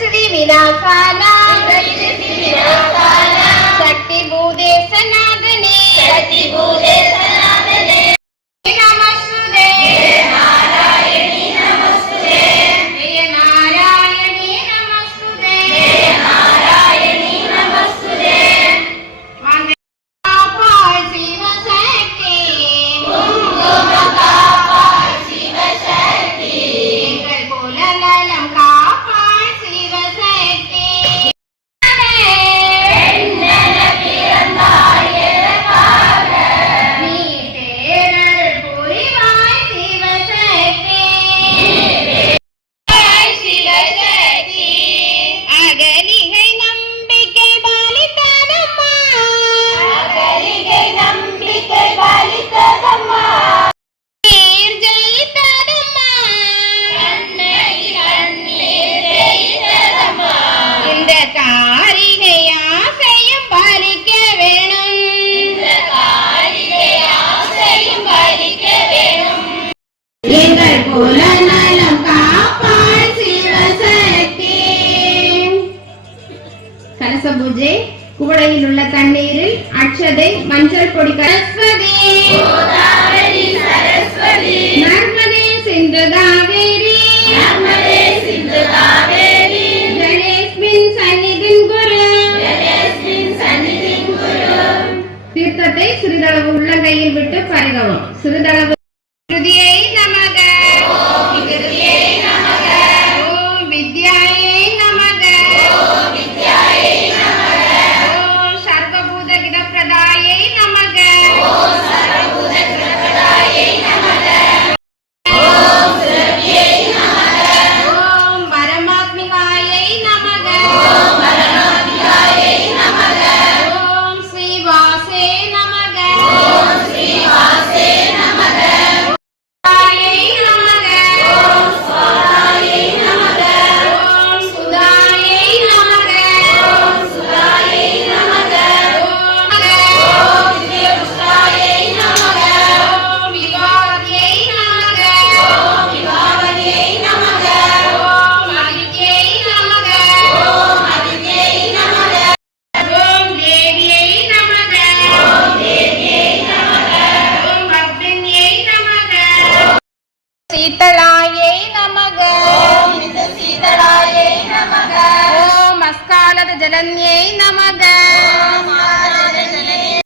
ശ്രീ വിനാഫാന பூஜை. குவளையில் உள்ள தண்ணீரில் அட்சதை மஞ்சள் பொடி சரஸ்வதி. நர்மதே சிந்து காவேரி. சிறிதளவு உள்ளங்கையில் விட்டு பருகவும். சிறிதளவு శరణ్యై నమగా